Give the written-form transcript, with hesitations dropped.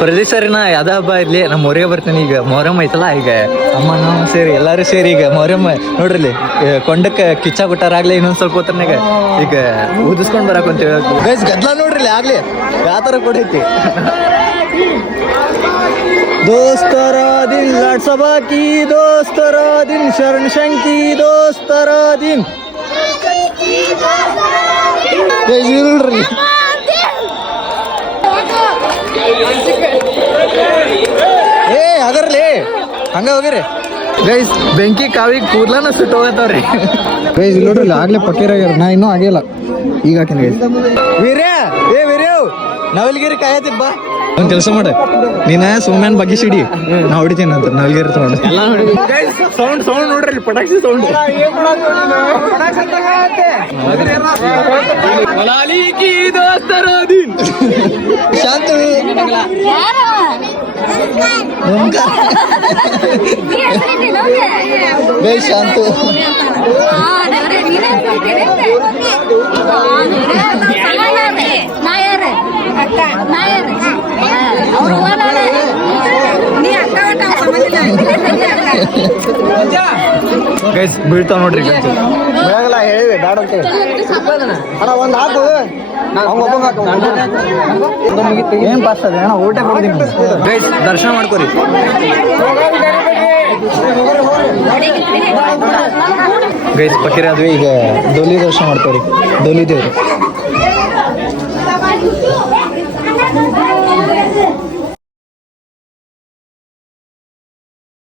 ಪ್ರತಿ ಸರಿನಾ ಯಾವ್ದ ಹಬ್ಬ ಇರ್ಲಿ ನಮ್ಮ ಊರಿಗೆ ಬರ್ತೀನಿ. ಈಗ ಮೊಹರಂ ಐತಲ್ಲ, ಈಗ ಅಮ್ಮ ನಾವು ಸೇರಿ ಎಲ್ಲರೂ ಸೇರಿ ಈಗ ಮೊಹರಂ ನೋಡ್ರಿ ಕೊಂಡಕ್ಕೆ ಕಿಚ್ಚ ಕೊಟ್ಟಾರಾಗ್ಲಿ ಇನ್ನೊಂದ್ ಸ್ವಲ್ಪ ಹೊತ್ತನಾಗ ಈಗ ಊದಿಸ್ಕೊಂಡ್ ಬರಾಕಂತೀವಿ. ಗೈಸ್ ಗದ್ಲ ನೋಡ್ರಿ ಆಗ್ಲಿ ಯಾವ ತರ ಕೊಡೈತಿ. दोस्तर दिन लाडसभा की, दोस्तर दिन शरण शंकी, दोस्तर दिन ಏ ಅದರ್ಲಿ ಹಂಗ ಹೋಗಿರಿ ಗೈಸ್. ಬೆಂಕಿ ಕಾವಿಗೆ ಕೂದ್ಲನ ಸುಟ್ಟು ಹೋಗತ್ತವ್ರಿ ಗೈಸ್. ನೋಡ್ರಿ ಆಗ್ಲೇ ಪಕ್ಕೀರಾಗ್ಯಾರ, ನಾ ಇನ್ನೂ ಆಗಿಲ್ಲ, ಈಗ ಹಾಕಿನ ಗೈಸ್. ವೀರ್ಯ ಏ ವೀರ್ಯ ನವಲ್ಗಿರಿ ಕಾಯತಿದ್ ಬಾ. ಒಂದ್ ಕೆಲಸ ಮಾಡ, ನೀನ ಸೋಮ್ಯಾನ್ ಬಗ್ಗೆ ಸಿಡಿ, ನಾ ಹೊಡಿತೀನಿ ಅಂತ ನವಲ್ಗಿರಿ ತಗೊಂಡು ಎಲ್ಲ ನೋಡಿ. ಸೌಂಡ್ ಸೌಂಡ್ ನೋಡ್ರಿ, ಪಟಾಕ್ಷಿ ಸೌಂಡ್. ಶಾಂತ ಶಾಂತು ಗೈಸ್ ಬೀಳ್ತಾವ ನೋಡ್ರಿ. ಬೆಳಗಲ್ಲ ಹೇಳಿವೆ ಬ್ಯಾಡ ಅಂತ ಅಣ್ಣ, ಒಂದ್ ಹಾಕು ಏನ್ ಪಾಸ್ ಅದ ಅಣ್ಣ, ಊಟ ಕೊಡ್ತೀನಿ. ಗೈಸ್ ದರ್ಶನ ಮಾಡ್ಕೊರಿ ಗೈಸ್. ಪಕ್ಕಿರ ಅದು ಈಗ ಡೋಲಿ ದರ್ಶನ ಮಾಡ್ಕೊರಿ, ಡೋಲಿ ದೇವ್ರು.